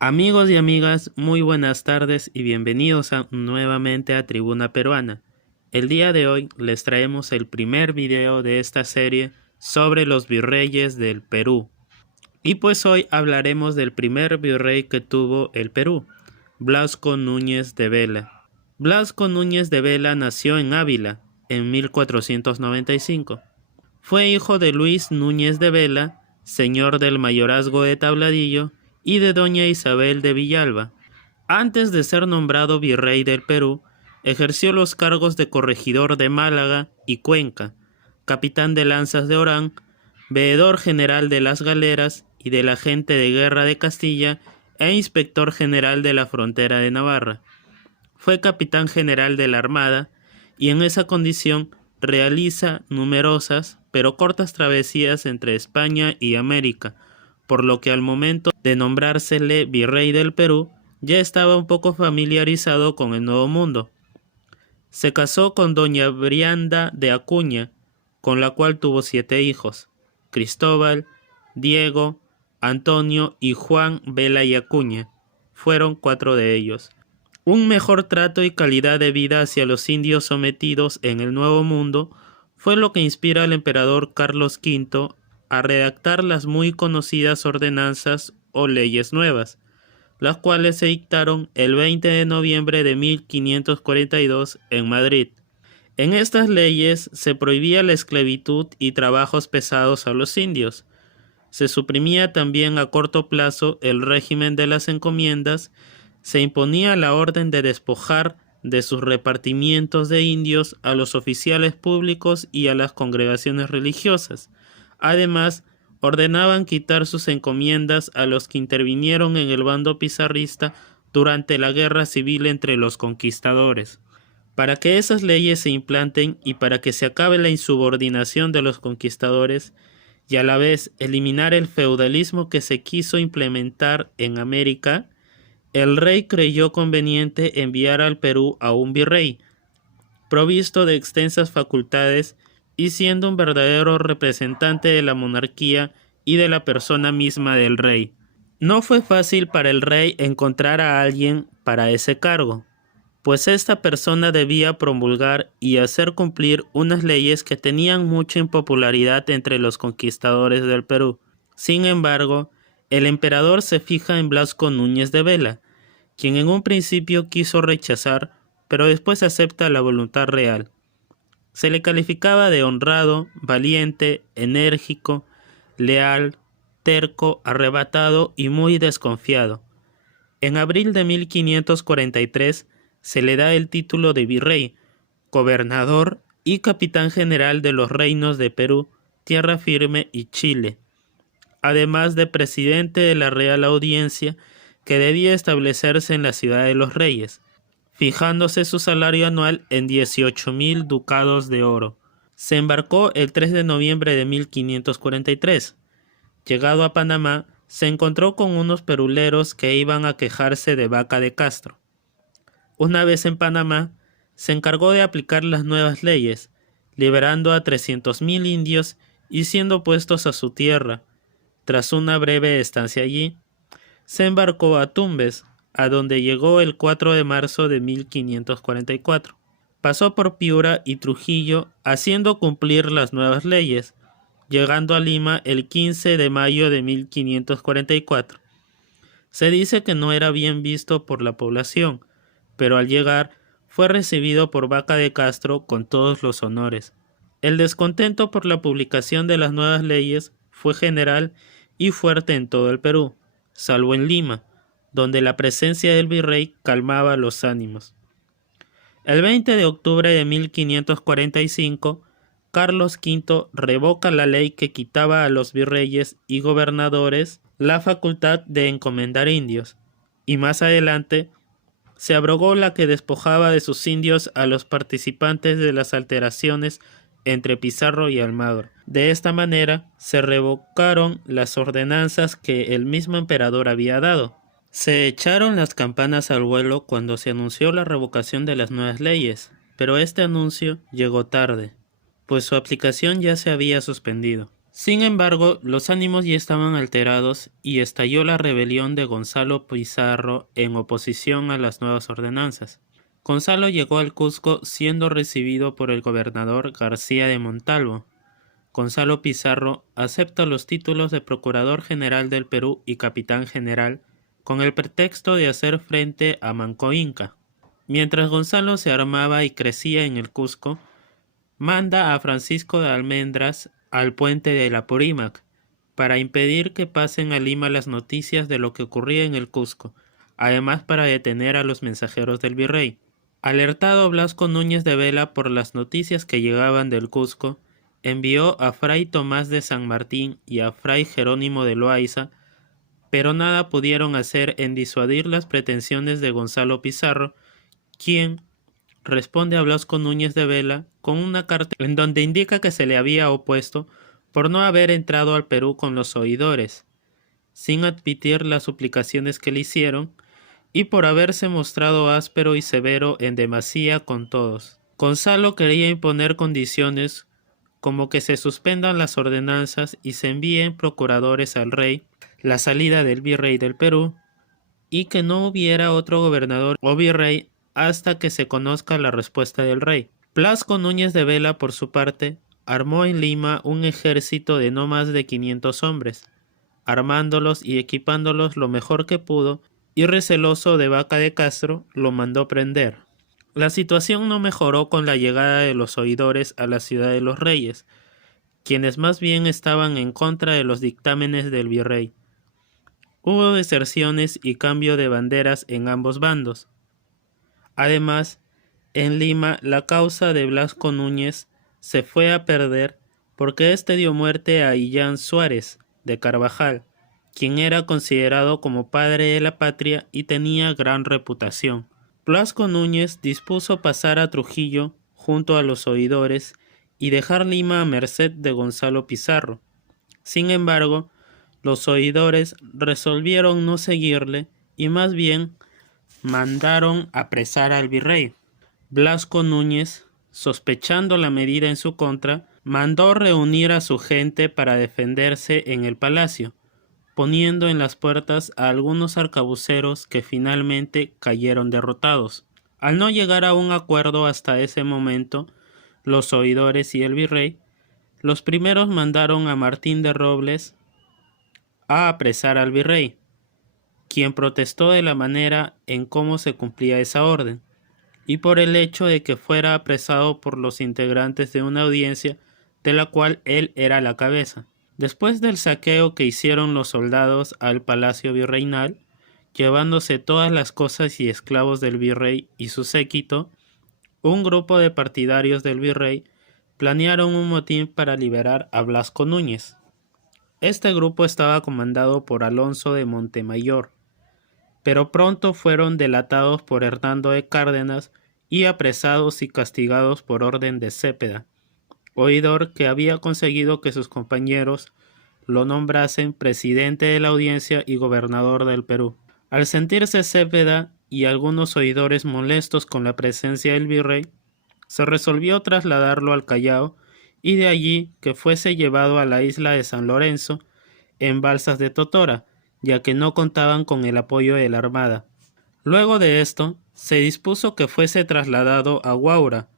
Amigos y amigas, muy buenas tardes y bienvenidos nuevamente a Tribuna Peruana. El día de hoy les traemos el primer video de esta serie sobre los virreyes del Perú. Y pues hoy hablaremos del primer virrey que tuvo el Perú, Blasco Núñez de Vela. Blasco Núñez de Vela nació en Ávila en 1495. Fue hijo de Luis Núñez de Vela, señor del mayorazgo de Tabladillo, y de doña Isabel de Villalba. Antes de ser nombrado virrey del Perú, ejerció los cargos de corregidor de Málaga y Cuenca, capitán de lanzas de Orán, veedor general de las galeras y de la gente de guerra de Castilla e inspector general de la frontera de Navarra. Fue capitán general de la Armada y en esa condición realiza numerosas pero cortas travesías entre España y América, por lo que al momento de nombrársele virrey del Perú ya estaba un poco familiarizado con el Nuevo Mundo. Se casó con doña Brianda de Acuña, con la cual tuvo 7 hijos: Cristóbal, Diego, Antonio y Juan Vela y Acuña. Fueron 4 de ellos. Un mejor trato y calidad de vida hacia los indios sometidos en el Nuevo Mundo fue lo que inspira al emperador Carlos V a redactar las muy conocidas ordenanzas o leyes nuevas, las cuales se dictaron el 20 de noviembre de 1542 en Madrid. En estas leyes se prohibía la esclavitud y trabajos pesados a los indios. Se suprimía también a corto plazo el régimen de las encomiendas. Se imponía la orden de despojar de sus repartimientos de indios a los oficiales públicos y a las congregaciones religiosas. Además, ordenaban quitar sus encomiendas a los que intervinieron en el bando pizarrista durante la guerra civil entre los conquistadores. Para que esas leyes se implanten y para que se acabe la insubordinación de los conquistadores, y a la vez eliminar el feudalismo que se quiso implementar en América, el rey creyó conveniente enviar al Perú a un virrey, provisto de extensas facultades y siendo un verdadero representante de la monarquía y de la persona misma del rey. No fue fácil para el rey encontrar a alguien para ese cargo, pues esta persona debía promulgar y hacer cumplir unas leyes que tenían mucha impopularidad entre los conquistadores del Perú. Sin embargo, el emperador se fija en Blasco Núñez de Vela, quien en un principio quiso rechazar, pero después acepta la voluntad real. Se le calificaba de honrado, valiente, enérgico, leal, terco, arrebatado y muy desconfiado. En abril de 1543 se le da el título de virrey, gobernador y capitán general de los reinos de Perú, Tierra Firme y Chile, además de presidente de la Real Audiencia, que debía establecerse en la Ciudad de los Reyes, fijándose su salario anual en 18.000 ducados de oro. Se embarcó el 3 de noviembre de 1543. Llegado a Panamá, se encontró con unos peruleros que iban a quejarse de Vaca de Castro. Una vez en Panamá, se encargó de aplicar las nuevas leyes, liberando a 300.000 indios y siendo puestos a su tierra. Tras una breve estancia allí, se embarcó a Tumbes, a donde llegó el 4 de marzo de 1544. Pasó por Piura y Trujillo haciendo cumplir las nuevas leyes, llegando a Lima el 15 de mayo de 1544. Se dice que no era bien visto por la población, pero al llegar fue recibido por Vaca de Castro con todos los honores. El descontento por la publicación de las nuevas leyes fue general y fuerte en todo el Perú, salvo en Lima, donde la presencia del virrey calmaba los ánimos. El 20 de octubre de 1545, Carlos V revoca la ley que quitaba a los virreyes y gobernadores la facultad de encomendar indios, y más adelante se abrogó la que despojaba de sus indios a los participantes de las alteraciones entre Pizarro y Almagro. De esta manera se revocaron las ordenanzas que el mismo emperador había dado. Se echaron las campanas al vuelo cuando se anunció la revocación de las nuevas leyes, pero este anuncio llegó tarde, pues su aplicación ya se había suspendido. Sin embargo, los ánimos ya estaban alterados y estalló la rebelión de Gonzalo Pizarro en oposición a las nuevas ordenanzas. Gonzalo llegó al Cusco siendo recibido por el gobernador García de Montalvo. Gonzalo Pizarro acepta los títulos de Procurador General del Perú y Capitán General con el pretexto de hacer frente a Manco Inca. Mientras Gonzalo se armaba y crecía en el Cusco, manda a Francisco de Almendras al puente de la Apurímac para impedir que pasen a Lima las noticias de lo que ocurría en el Cusco, además para detener a los mensajeros del virrey. Alertado Blasco Núñez de Vela por las noticias que llegaban del Cusco, envió a Fray Tomás de San Martín y a Fray Jerónimo de Loaiza, pero nada pudieron hacer en disuadir las pretensiones de Gonzalo Pizarro, quien responde a Blasco Núñez de Vela con una carta en donde indica que se le había opuesto por no haber entrado al Perú con los oidores, sin admitir las suplicaciones que le hicieron, y por haberse mostrado áspero y severo en demasía con todos. Gonzalo quería imponer condiciones como que se suspendan las ordenanzas y se envíen procuradores al rey, la salida del virrey del Perú, y que no hubiera otro gobernador o virrey hasta que se conozca la respuesta del rey. Blasco Núñez de Vela, por su parte, armó en Lima un ejército de no más de 500 hombres, armándolos y equipándolos lo mejor que pudo, y receloso de Vaca de Castro, lo mandó prender. La situación no mejoró con la llegada de los oidores a la ciudad de los reyes, quienes más bien estaban en contra de los dictámenes del virrey. Hubo deserciones y cambio de banderas en ambos bandos. Además, en Lima la causa de Blasco Núñez se fue a perder porque éste dio muerte a Illán Suárez de Carvajal, quien era considerado como padre de la patria y tenía gran reputación. Blasco Núñez dispuso pasar a Trujillo junto a los oidores y dejar Lima a merced de Gonzalo Pizarro. Sin embargo, los oidores resolvieron no seguirle y más bien mandaron apresar al virrey. Blasco Núñez, sospechando la medida en su contra, mandó reunir a su gente para defenderse en el palacio, poniendo en las puertas a algunos arcabuceros que finalmente cayeron derrotados. Al no llegar a un acuerdo hasta ese momento, los oidores y el virrey, los primeros mandaron a Martín de Robles a apresar al virrey, quien protestó de la manera en cómo se cumplía esa orden, y por el hecho de que fuera apresado por los integrantes de una audiencia de la cual él era la cabeza. Después del saqueo que hicieron los soldados al palacio virreinal, llevándose todas las cosas y esclavos del virrey y su séquito, un grupo de partidarios del virrey planearon un motín para liberar a Blasco Núñez. Este grupo estaba comandado por Alonso de Montemayor, pero pronto fueron delatados por Hernando de Cárdenas y apresados y castigados por orden de Cepeda, oidor que había conseguido que sus compañeros lo nombrasen presidente de la audiencia y gobernador del Perú. Al sentirse Cepeda y algunos oidores molestos con la presencia del virrey, se resolvió trasladarlo al Callao y de allí que fuese llevado a la isla de San Lorenzo en balsas de Totora, ya que no contaban con el apoyo de la Armada. Luego de esto, se dispuso que fuese trasladado a Huaura,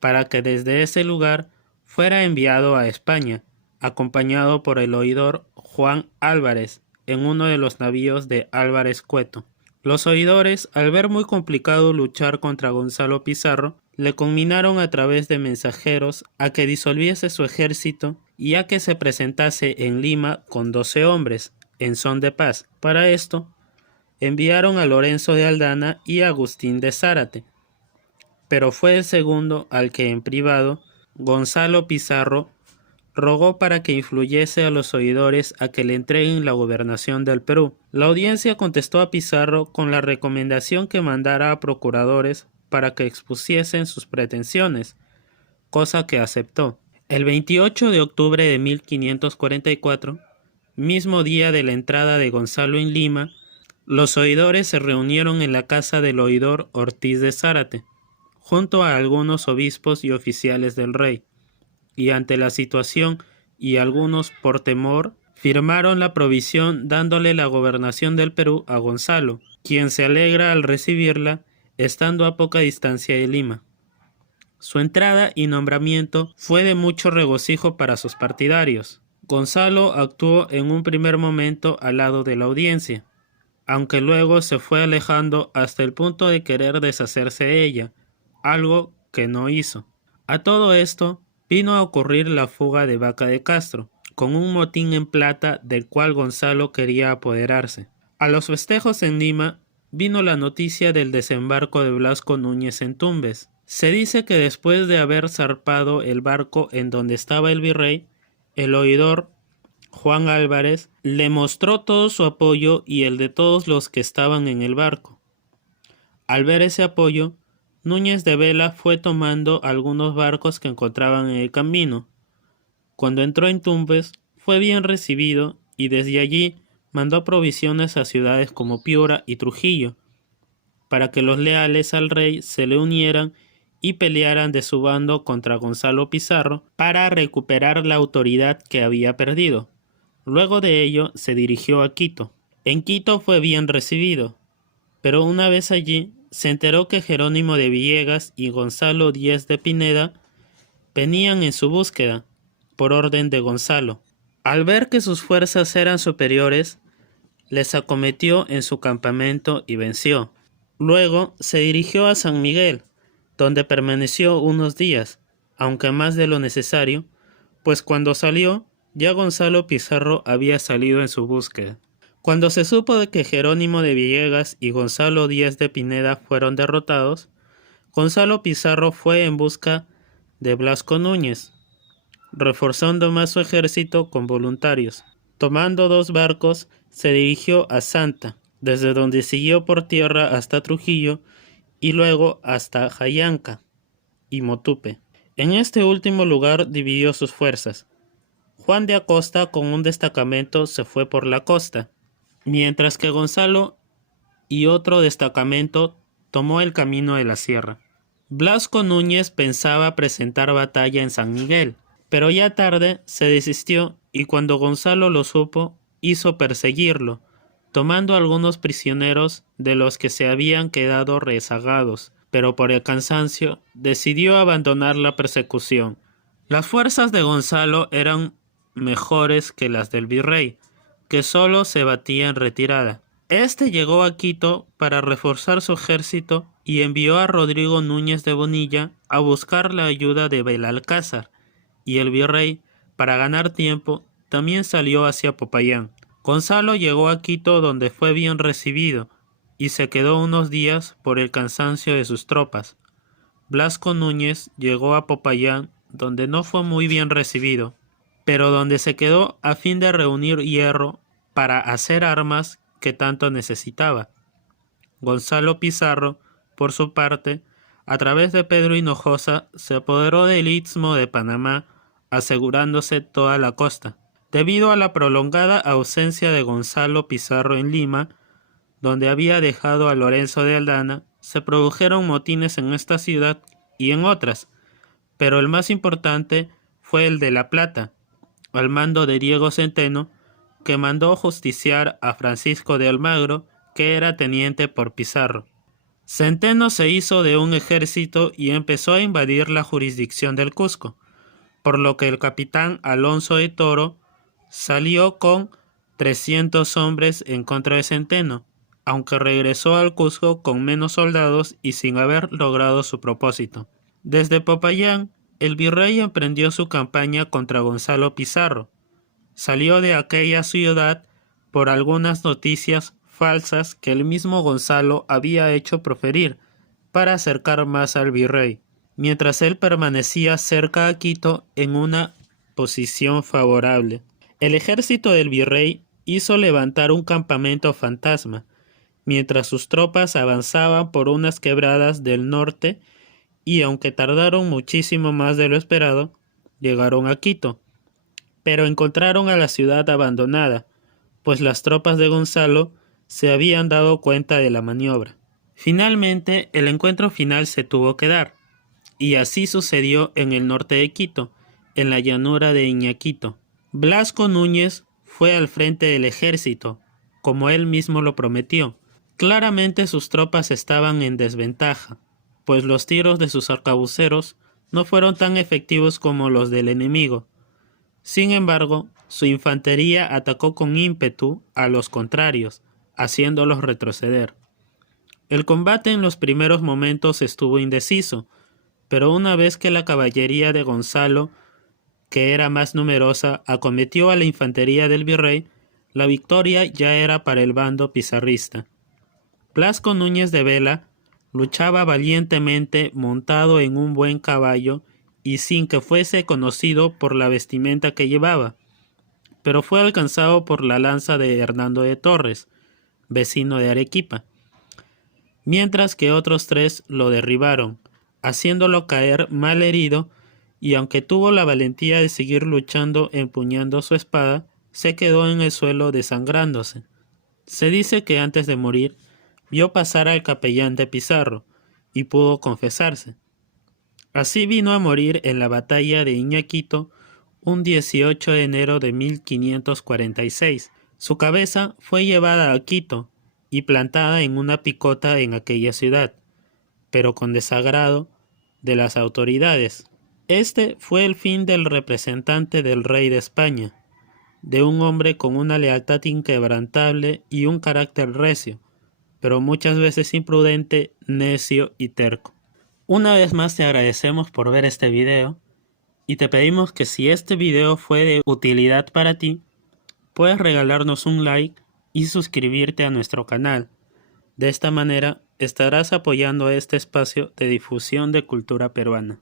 para que desde ese lugar fuera enviado a España, acompañado por el oidor Juan Álvarez, en uno de los navíos de Álvarez Cueto. Los oidores, al ver muy complicado luchar contra Gonzalo Pizarro, le conminaron a través de mensajeros a que disolviese su ejército y a que se presentase en Lima con 12 hombres, en son de paz. Para esto, enviaron a Lorenzo de Aldana y a Agustín de Zárate, pero fue el segundo al que en privado Gonzalo Pizarro rogó para que influyese a los oidores a que le entreguen la gobernación del Perú. La audiencia contestó a Pizarro con la recomendación que mandara a procuradores para que expusiesen sus pretensiones, cosa que aceptó. El 28 de octubre de 1544, mismo día de la entrada de Gonzalo en Lima, los oidores se reunieron en la casa del oidor Ortiz de Zárate, junto a algunos obispos y oficiales del rey, y ante la situación y algunos por temor, firmaron la provisión dándole la gobernación del Perú a Gonzalo, quien se alegra al recibirla, estando a poca distancia de Lima. Su entrada y nombramiento fue de mucho regocijo para sus partidarios. Gonzalo actuó en un primer momento al lado de la audiencia, aunque luego se fue alejando hasta el punto de querer deshacerse de ella, algo que no hizo. A todo esto vino a ocurrir la fuga de Vaca de Castro, con un motín en plata del cual Gonzalo quería apoderarse. A los festejos en Lima vino la noticia del desembarco de Blasco Núñez en Tumbes. Se dice que después de haber zarpado el barco en donde estaba el virrey, el oidor Juan Álvarez le mostró todo su apoyo y el de todos los que estaban en el barco. Al ver ese apoyo, Núñez de Vela fue tomando algunos barcos que encontraban en el camino. Cuando entró en Tumbes, fue bien recibido y desde allí mandó provisiones a ciudades como Piura y Trujillo, para que los leales al rey se le unieran y pelearan de su bando contra Gonzalo Pizarro para recuperar la autoridad que había perdido. Luego de ello se dirigió a Quito. En Quito fue bien recibido, pero una vez allí se enteró que Jerónimo de Villegas y Gonzalo Díez de Pineda venían en su búsqueda, por orden de Gonzalo. Al ver que sus fuerzas eran superiores, les acometió en su campamento y venció. Luego se dirigió a San Miguel, donde permaneció unos días, aunque más de lo necesario, pues cuando salió, ya Gonzalo Pizarro había salido en su búsqueda. Cuando se supo de que Jerónimo de Villegas y Gonzalo Díez de Pineda fueron derrotados, Gonzalo Pizarro fue en busca de Blasco Núñez, reforzando más su ejército con voluntarios. Tomando 2 barcos, se dirigió a Santa, desde donde siguió por tierra hasta Trujillo y luego hasta Jayanca y Motupe. En este último lugar dividió sus fuerzas. Juan de Acosta con un destacamento se fue por la costa, mientras que Gonzalo y otro destacamento tomó el camino de la sierra. Blasco Núñez pensaba presentar batalla en San Miguel, pero ya tarde se desistió y cuando Gonzalo lo supo, hizo perseguirlo, tomando algunos prisioneros de los que se habían quedado rezagados, pero por el cansancio decidió abandonar la persecución. Las fuerzas de Gonzalo eran mejores que las del virrey, que solo se batía en retirada. Este llegó a Quito para reforzar su ejército y envió a Rodrigo Núñez de Bonilla a buscar la ayuda de Belalcázar, y el virrey, para ganar tiempo, también salió hacia Popayán. Gonzalo llegó a Quito donde fue bien recibido y se quedó unos días por el cansancio de sus tropas. Blasco Núñez llegó a Popayán donde no fue muy bien recibido, pero donde se quedó a fin de reunir hierro para hacer armas que tanto necesitaba. Gonzalo Pizarro, por su parte, a través de Pedro Hinojosa, se apoderó del Istmo de Panamá, asegurándose toda la costa. Debido a la prolongada ausencia de Gonzalo Pizarro en Lima, donde había dejado a Lorenzo de Aldana, se produjeron motines en esta ciudad y en otras, pero el más importante fue el de La Plata, al mando de Diego Centeno, que mandó justiciar a Francisco de Almagro, que era teniente por Pizarro. Centeno se hizo de un ejército y empezó a invadir la jurisdicción del Cusco, por lo que el capitán Alonso de Toro salió con 300 hombres en contra de Centeno, aunque regresó al Cusco con menos soldados y sin haber logrado su propósito. Desde Popayán, el virrey emprendió su campaña contra Gonzalo Pizarro. Salió de aquella ciudad por algunas noticias falsas que el mismo Gonzalo había hecho proferir para acercar más al virrey, mientras él permanecía cerca a Quito en una posición favorable. El ejército del virrey hizo levantar un campamento fantasma, mientras sus tropas avanzaban por unas quebradas del norte y aunque tardaron muchísimo más de lo esperado, llegaron a Quito, pero encontraron a la ciudad abandonada, pues las tropas de Gonzalo se habían dado cuenta de la maniobra. Finalmente, el encuentro final se tuvo que dar, y así sucedió en el norte de Quito, en la llanura de Iñaquito. Blasco Núñez fue al frente del ejército, como él mismo lo prometió. Claramente sus tropas estaban en desventaja, pues los tiros de sus arcabuceros no fueron tan efectivos como los del enemigo. Sin embargo, su infantería atacó con ímpetu a los contrarios, haciéndolos retroceder. El combate en los primeros momentos estuvo indeciso, pero una vez que la caballería de Gonzalo, que era más numerosa, acometió a la infantería del virrey, la victoria ya era para el bando pizarrista. Blasco Núñez de Vela luchaba valientemente montado en un buen caballo y sin que fuese conocido por la vestimenta que llevaba, pero fue alcanzado por la lanza de Hernando de Torres, vecino de Arequipa, mientras que otros 3 lo derribaron, haciéndolo caer mal herido, y aunque tuvo la valentía de seguir luchando empuñando su espada, se quedó en el suelo desangrándose. Se dice que antes de morir, vio pasar al capellán de Pizarro, y pudo confesarse. Así vino a morir en la batalla de Iñaquito un 18 de enero de 1546. Su cabeza fue llevada a Quito y plantada en una picota en aquella ciudad, pero con desagrado de las autoridades. Este fue el fin del representante del rey de España, de un hombre con una lealtad inquebrantable y un carácter recio, pero muchas veces imprudente, necio y terco. Una vez más te agradecemos por ver este video y te pedimos que si este video fue de utilidad para ti, puedes regalarnos un like y suscribirte a nuestro canal. De esta manera estarás apoyando este espacio de difusión de cultura peruana.